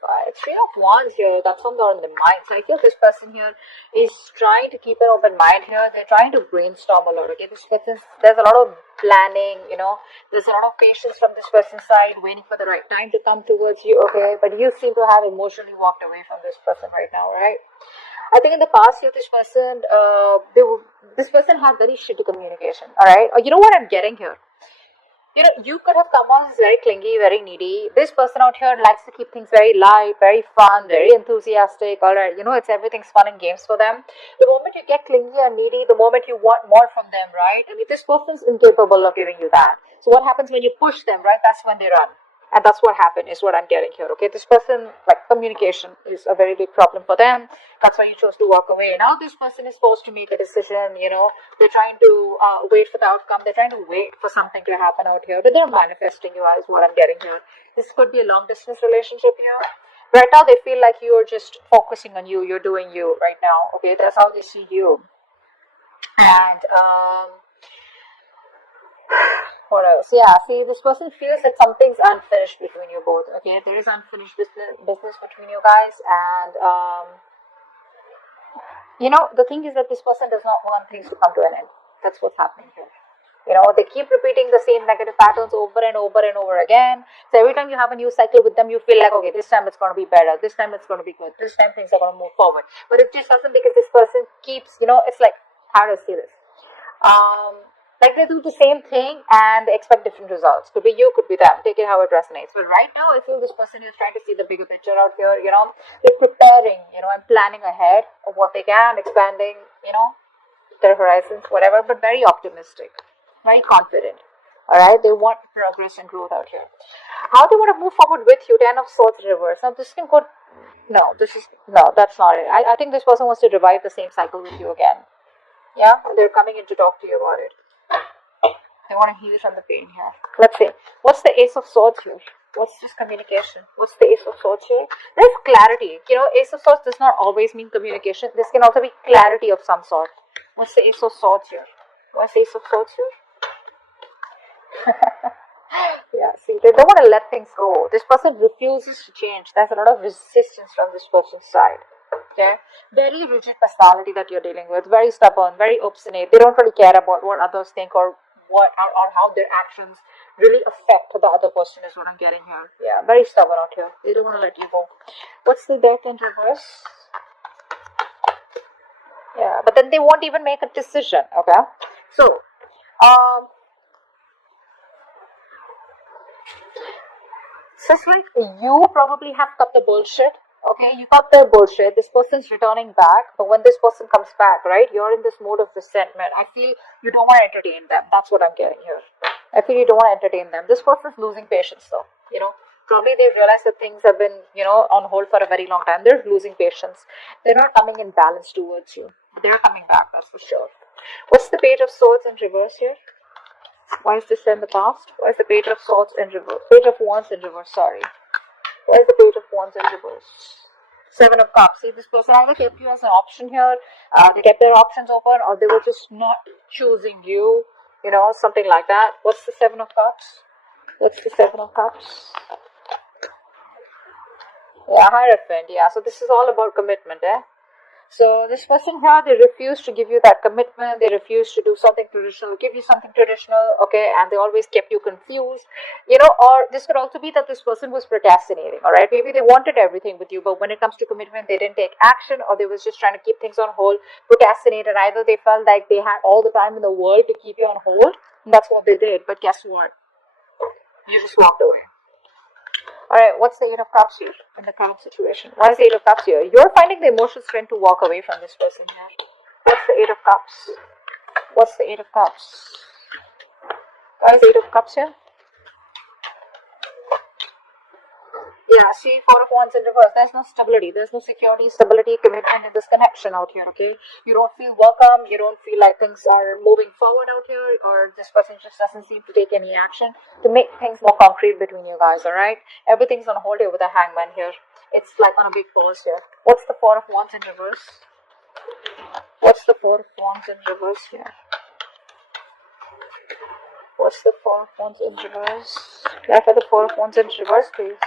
clarify. Three of Wands here, that's on the mind. So I feel this person here is trying to keep an open mind here. They're trying to brainstorm a lot, okay? There's a lot of planning, there's a lot of patience from this person's side, waiting for the right time to come towards you, okay? But you seem to have emotionally walked away from this person right now, right? I think in the past year, this person had very shitty communication, all right? Or you know what I'm getting here? You could have come on as very clingy, very needy. This person out here likes to keep things very light, very fun, very enthusiastic. All right, everything's fun and games for them. The moment you get clingy and needy, the moment you want more from them, right? I mean, this person's incapable of giving you that. So what happens when you push them, right? That's when they run. And that's what happened, is what I'm getting here, okay? This person, like, communication is a very big problem for them. That's why you chose to walk away. Now this person is supposed to make a decision, they're trying to wait for the outcome. They're trying to wait for something to happen out here. But they're manifesting you, is what I'm getting here. This could be a long-distance relationship here. Right now, they feel like you're just focusing on you. You're doing you right now, okay? That's how they see you. And, what else? Yeah, see, this person feels that something's unfinished between you both, okay? There is unfinished business between you guys, and, the thing is that this person does not want things to come to an end. That's what's happening here. They keep repeating the same negative patterns over and over and over again. So every time you have a new cycle with them, you feel like, okay, this time it's going to be better. This time it's going to be good. This time things are going to move forward. But it just doesn't, because this person keeps, it's like, how do I say this? Like they do the same thing and they expect different results. Could be you, could be them. Take it how it resonates. But right now, I feel this person is trying to see the bigger picture out here. They're preparing, and planning ahead of what they can, expanding, their horizons, whatever, but very optimistic, very confident. All right, they want progress and growth out here. How they want to move forward with you? 10 of Swords reverse. Now this can go. No, that's not it. I think this person wants to revive the same cycle with you again. Yeah, they're coming in to talk to you about it. They want to heal from the pain here. Let's see. What's the Ace of Swords here? What's this communication? What's the Ace of Swords here? There's clarity. Ace of Swords does not always mean communication. This can also be clarity of some sort. What's the Ace of Swords here? What's the Ace of Swords here? Yeah, see, they don't want to let things go. This person refuses to change. There's a lot of resistance from this person's side. Okay, very rigid personality that you're dealing with. Very stubborn, very obstinate. They don't really care about what others think or how their actions really affect the other person, is what I'm getting here. Yeah, very stubborn out here. They don't want to let you go. What's the Death in reverse? Yeah, but then they won't even make a decision. Okay, so so it's like you probably have cut the bullshit. Okay, you got their bullshit. This person's returning back, but when this person comes back, right, you're in this mode of resentment. I feel you don't want to entertain them. That's what I'm getting here. I feel you don't want to entertain them. This person's losing patience, though. Probably they've realized that things have been, on hold for a very long time. They're losing patience. They're not coming in balance towards you. They're coming back, that's for sure. What's the Page of Swords in reverse here? Why is this in the past? Why is the Page of Swords in reverse? Page of Wands in reverse, sorry. Where's the Page of Wands in reverse? Seven of Cups. See, this person either kept you as an option here, they kept their options open, or they were just not choosing you, something like that. What's the Seven of Cups? What's the Seven of Cups? Yeah, Hierophant. Yeah, so this is all about commitment, eh? So this person here, they refuse to give you that commitment. They refuse to do something traditional, give you something traditional, okay? And they always kept you confused, or this could also be that this person was procrastinating, all right? Maybe they wanted everything with you, but when it comes to commitment, they didn't take action, or they was just trying to keep things on hold, procrastinated. Either they felt like they had all the time in the world to keep you on hold, and that's what they did. But guess what? You just walked away. Alright, what's the Eight of Cups here in the current situation? Why is the Eight of Cups here? You're finding the emotional strength to walk away from this person here. What's the Eight of Cups? What's the Eight of Cups? Why is the Eight of Cups here? Yeah, see, Four of Wands in reverse. There's no stability. There's no security, stability, commitment in this connection out here, okay? You don't feel welcome. You don't feel like things are moving forward out here, or this person just doesn't seem to take any action to make things more concrete between you guys, alright? Everything's on hold here with a Hangman here. It's like on a big pause here. What's the Four of Wands in reverse? What's the Four of Wands in reverse here? What's the Four of Wands in reverse? Clarify the Four of Wands in reverse, please.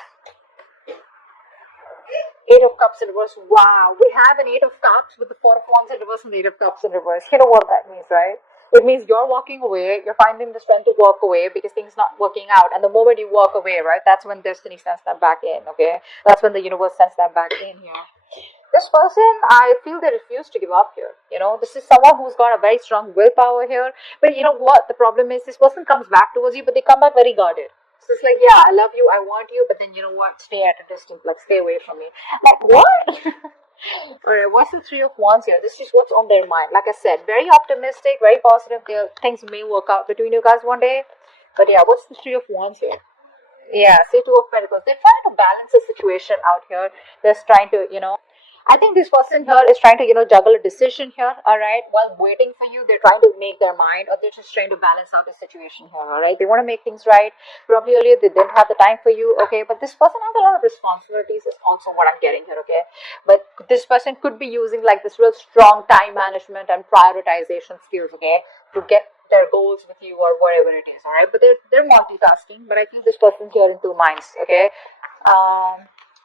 Eight of Cups in reverse. Wow, we have an Eight of Cups with the Four of Wands in reverse and Eight of Cups in reverse. You know what that means, right? It means you're walking away, you're finding the strength to walk away because things not working out. And the moment you walk away, right, that's when destiny sends them back in, okay? That's when the universe sends them back in here. This person, I feel they refuse to give up here. You know, this is someone who's got a very strong willpower here. But you know what? The problem is this person comes back towards you, but they come back very guarded. So it's like, yeah, I love you, I want you, but then you know what? Stay at a distance, like stay away from me. Like, what? Alright, what's the Three of Wands here? This is what's on their mind. Like I said, very optimistic, very positive. Things may work out between you guys one day. But yeah, what's the Three of Wands here? Yeah, say Two of Pentacles. They're trying to balance the situation out here. They're trying to, I think this person here is trying to, juggle a decision here, all right? While waiting for you, they're trying to make their mind, or they're just trying to balance out the situation here, all right? They want to make things right. Probably earlier they didn't have the time for you, okay? But this person has a lot of responsibilities is also what I'm getting here, okay? But this person could be using like this real strong time management and prioritization skills, okay? To get their goals with you or whatever it is, all right? But they're multitasking, but I think this person's here in two minds, okay?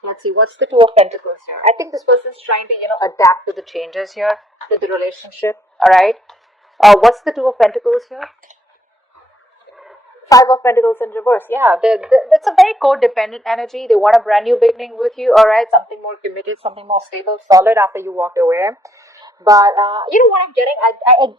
Let's see, what's the Two of Pentacles here? I think this person's trying to, adapt to the changes here, to the relationship, all right? What's the Two of Pentacles here? Five of Pentacles in reverse. Yeah, that's a very codependent energy. They want a brand new beginning with you, all right? Something more committed, something more stable, solid after you walk away. But you know what I'm getting?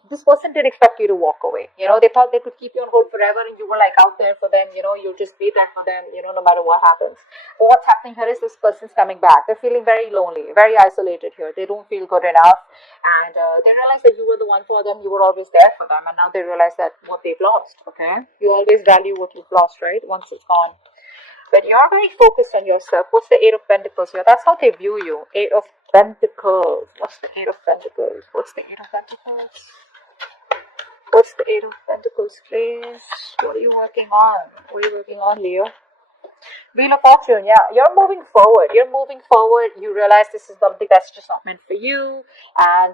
This person didn't expect you to walk away. They thought they could keep you on hold forever, and you were like out there for them. You'll just be there for them. No matter what happens. But what's happening here is this person's coming back. They're feeling very lonely, very isolated here. They don't feel good enough, and they realize that you were the one for them. You were always there for them, and now they realize that what they've lost. Okay, you always value what you've lost, right? Once it's gone. But you're very focused on yourself. What's the Eight of Pentacles here? That's how they view you. Eight of Pentacles. What's the Eight of Pentacles? What's the Eight of Pentacles? What's the Eight of Pentacles, please? What are you working on? What are you working on, Leo? Wheel of Fortune, yeah. You're moving forward. You're moving forward. You realize this is something that's just not meant for you. And,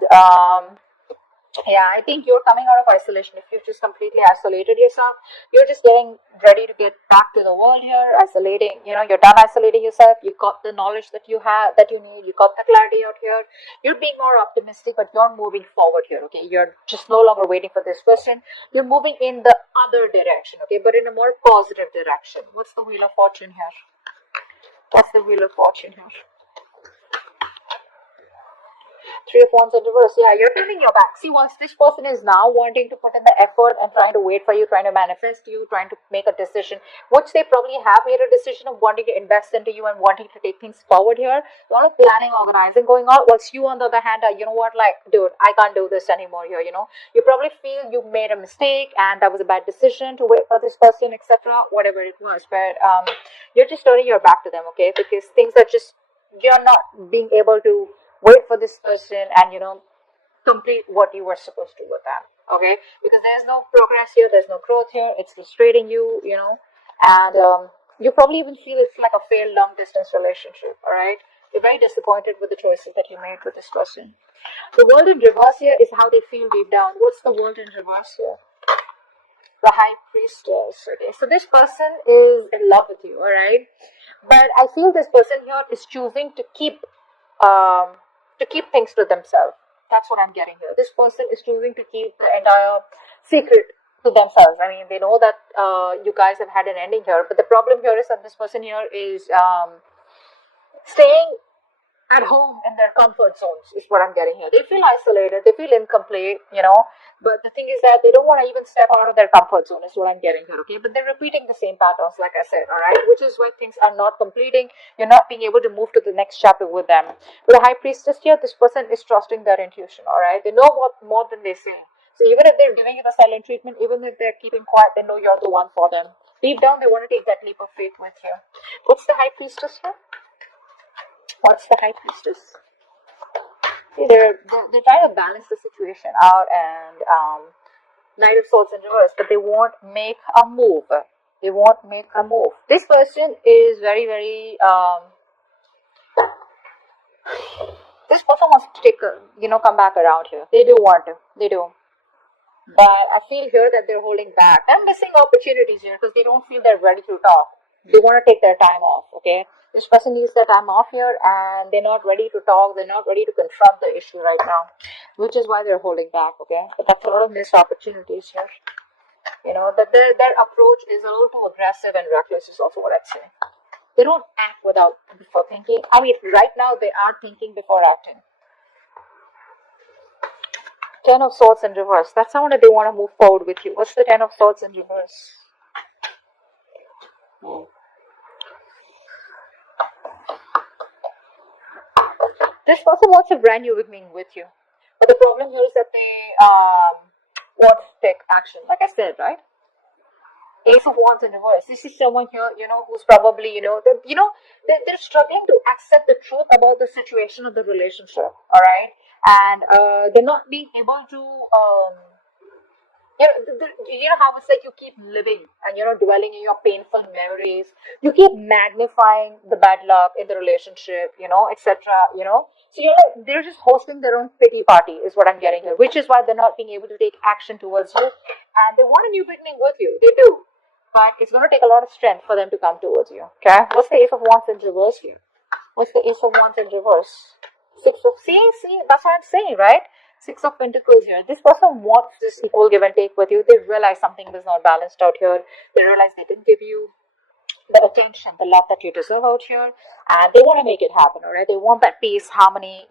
yeah, I think you're coming out of isolation. If you've just completely isolated yourself, you're just getting ready to get back to the world here, isolating. You're done isolating yourself. You got the knowledge that you have, that you need. You got the clarity out here. You're being more optimistic, but you're moving forward here, okay? You're just no longer waiting for this person. You're moving in the other direction, okay? But in a more positive direction. What's the Wheel of Fortune here? What's the Wheel of Fortune here? Three of Wands in reverse. Yeah, you're turning your back. See, once this person is now wanting to put in the effort and trying to wait for you, trying to manifest you, trying to make a decision, which they probably have made a decision of wanting to invest into you and wanting to take things forward here. A lot of planning, organizing going on. Whilst you, on the other hand, are, like, dude, I can't do this anymore here, You probably feel you made a mistake and that was a bad decision to wait for this person, etc. Whatever it was. But you're just turning your back to them, okay? Because things are just, you're not being able to wait for this person and complete what you were supposed to with them, okay? Because there's no progress here, there's no growth here. It's frustrating you, and you probably even feel it's like a failed long distance relationship. All right, you're very disappointed with the choices that you made with this person. The World in reverse here is how they feel deep down. What's the World in reverse here? The High Priestess. Okay, so this person is in love with you, all right? But I feel this person here is choosing to keep things to themselves. That's what I'm getting here. This person is choosing to keep the entire secret to themselves. I mean, they know that you guys have had an ending here, but the problem here is that this person here is staying at home in their comfort zones is what I'm getting here. They feel isolated, they feel incomplete, but the thing is that they don't want to even step out of their comfort zone is what I'm getting here, okay? But they're repeating the same patterns, like I said, all right? Which is why things are not completing. You're not being able to move to the next chapter with them. With the High Priestess here, this person is trusting their intuition, all right? They know what more than they say. So even if they're giving you the silent treatment, even if they're keeping quiet, they know you're the one for them. Deep down, they want to take that leap of faith with you. What's the High Priestess here? What's the High Priestess? They're trying to balance the situation out, and Knight of Swords in reverse, but they won't make a move. They won't make a move. This person is very, very this person wants to take come back around here. They do want to. They do. But I feel here that they're holding back. They're missing opportunities here because they don't feel they're ready to talk. They want to take their time off, okay? This person needs their time off here, and they're not ready to talk, they're not ready to confront the issue right now, which is why they're holding back, okay? But that's a lot of missed opportunities here. That their approach is a little too aggressive and reckless is also what I'd say. They don't act before thinking. I mean, right now they are thinking before acting. Ten of Swords in reverse. That's someone that they want to move forward with you. What's the Ten of Swords in reverse? This person wants a brand new beginning with you. But the problem here is that they want to take action. Like I said, right? Ace of Wands in reverse. This is someone here, who's probably, they're struggling to accept the truth about the situation of the relationship. All right, and they're not being able to, how it's like you keep living and dwelling in your painful memories. You keep magnifying the bad luck in the relationship, etc. So they're just hosting their own pity party, is what I'm getting here. Which is why they're not being able to take action towards you, and they want a new beginning with you. They do. But it's going to take a lot of strength for them to come towards you. Okay? What's the Ace of Wands in reverse here? What's the Ace of Wands in reverse? See, that's what I'm saying, right? Six of Pentacles here. This person wants this equal give and take with you. They realize something was not balanced out here. They realize they didn't give you the attention, the love that you deserve out here. And they want to make it happen, all right? They want that peace, harmony,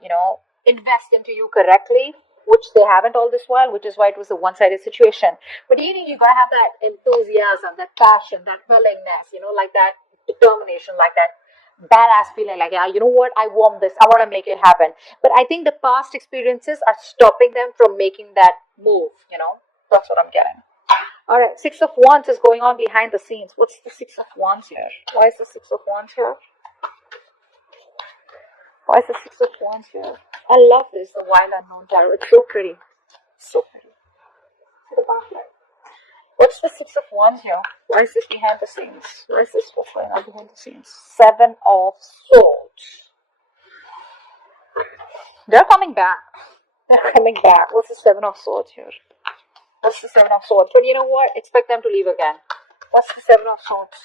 invest into you correctly, which they haven't all this while, which is why it was a one-sided situation. But you gotta have that enthusiasm, that passion, that willingness, like that determination, like that badass feeling, like, yeah, you know what, I want this, I want to make it happen. But I think the past experiences are stopping them from making that move. That's what I'm getting. All right, Six of Wands is going on behind the scenes. What's the Six of Wands here? Why is the Six of Wands here? Why is the Six of Wands here? I love this, the Wild Unknown Tarot. It's so pretty. So pretty. The backlight. What's the Six of Wands here? Why is this behind the scenes? Why is this what's going on behind the scenes? Seven of Swords. They're coming back. They're coming back. What's the Seven of Swords here? What's the Seven of Swords? But you know what? Expect them to leave again. What's the Seven of Swords?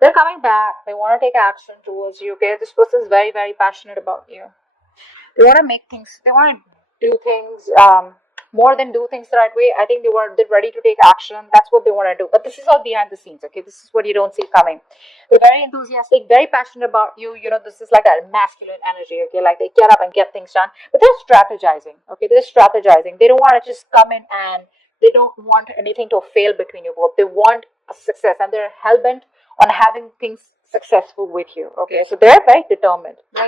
They're coming back. They want to take action towards you. Okay, this person is very, very passionate about you. They want to make things. They want to do things more than do things the right way. I think they're ready to take action. That's what they want to do. But this is all behind the scenes. Okay, this is what you don't see coming. They're very enthusiastic, very passionate about you. This is like a masculine energy. Okay, like they get up and get things done. But they're strategizing. Okay, they're strategizing. They don't want to just come in and they don't want anything to fail between you both. They want a success, and they're hell-bent on having things successful with you. Okay, so they're very determined to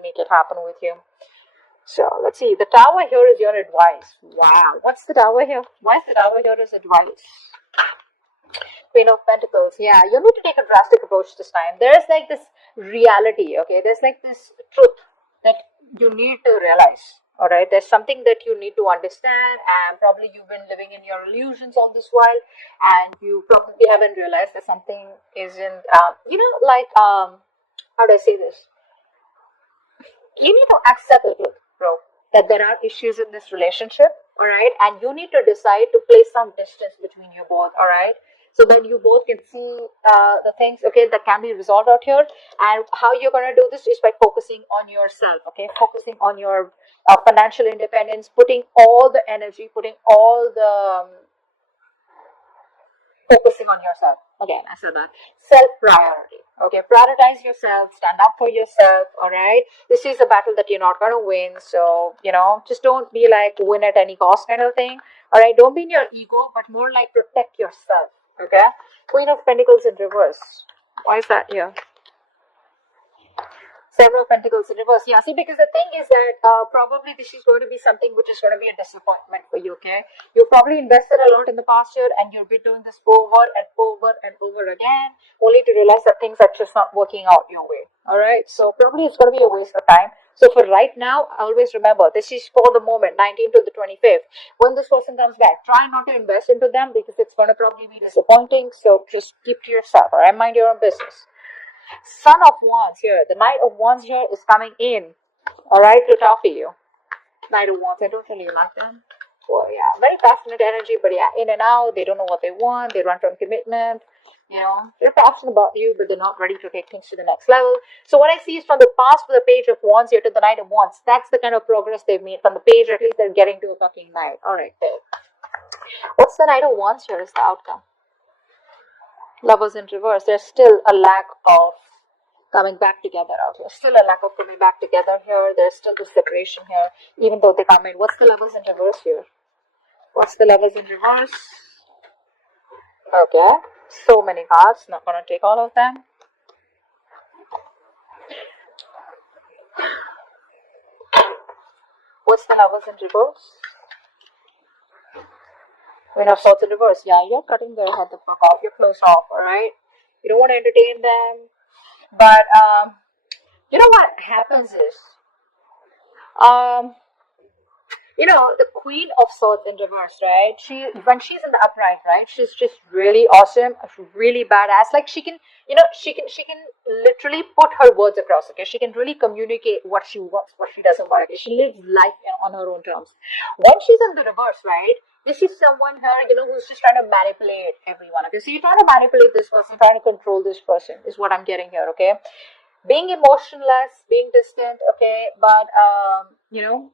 make it happen with you. So let's see. The Tower here is your advice. Wow, what's the Tower here? Why is the Tower here as advice? Queen of Pentacles. Yeah, you need to take a drastic approach this time. There's like this reality. Okay, there's like this truth that you need to realize. All right, there's something that you need to understand, and probably you've been living in your illusions all this while, and you probably haven't realized that something isn't, how do I say this? You need to accept the truth, bro, that there are issues in this relationship, all right, and you need to decide to place some distance between you both, all right, so that you both can see the things, okay, that can be resolved out here. And how you're going to do this is by focusing on yourself, okay, focusing on your financial independence, putting all the energy, focusing on yourself. Again, I said that. Self-priority. Okay, prioritize yourself, stand up for yourself, alright? This is a battle that you're not going to win, so, just don't be like win at any cost kind of thing, alright? Don't be in your ego, but more like protect yourself, okay? Queen of Pentacles in reverse. Why is that here? Several Pentacles in reverse. Yeah, see, because the thing is that probably this is going to be something which is going to be a disappointment for you, okay? You probably invested a lot in the past year, and you'll be doing this over and over and over again, only to realize that things are just not working out your way, all right? So probably it's going to be a waste of time. So for right now, always remember, this is for the moment, 19th to the 25th. When this person comes back, try not to invest into them because it's going to probably be disappointing. So just keep to yourself, all right? Mind your own business. Son of Wands here. The Knight of Wands here is coming in, all right, to talk to you. Knight of Wands. I don't really like them. Well, yeah, very passionate energy, but yeah, in and out. They don't know what they want. They run from commitment. They're passionate about you, but they're not ready to take things to the next level. So what I see is from the past, for the Page of Wands here to the Knight of Wands. That's the kind of progress they've made. From the page, at least they're getting to a fucking knight. All right, there. What's the Knight of Wands here is the outcome? Lovers in reverse. There's still a lack of coming back together out here. Still a lack of coming back together here. There's still the separation here, even though they come in. What's the Lovers in reverse here? What's the Lovers in reverse? Okay. So many cards. Not gonna take all of them. What's the Lovers in reverse? Queen of Swords in reverse. Yeah, you're cutting their head the fuck off. You're closed off, alright? You don't want to entertain them. But, you know what happens is, the Queen of Swords in reverse, right? When she's in the upright, right? She's just really awesome, really badass. Like she can literally put her words across. Okay, she can really communicate what she wants, what she doesn't want. Okay? She lives life on her own terms. When she's in the reverse, right? This is someone here, who's just trying to manipulate everyone. Okay, so you're trying to manipulate this person, trying to control this person, is what I'm getting here. Okay, being emotionless, being distant. Okay, but you're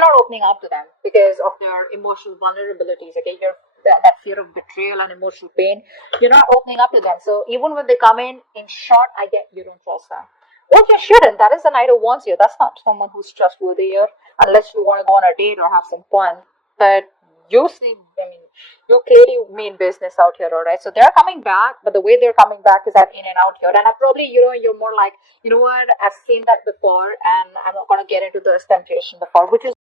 not opening up to them because of their emotional vulnerabilities. Okay, that fear of betrayal and emotional pain. You're not opening up to them. So even when they come in short, I get you don't trust them. Well, you shouldn't. That is the Knight of Wands here. That's not someone who's trustworthy here, unless you want to go on a date or have some fun. But you clearly mean business out here, alright? So they're coming back, but the way they're coming back is that in and out here. And I probably, you're more like, you know what, I've seen that before, and I'm not gonna get into this temptation before, which is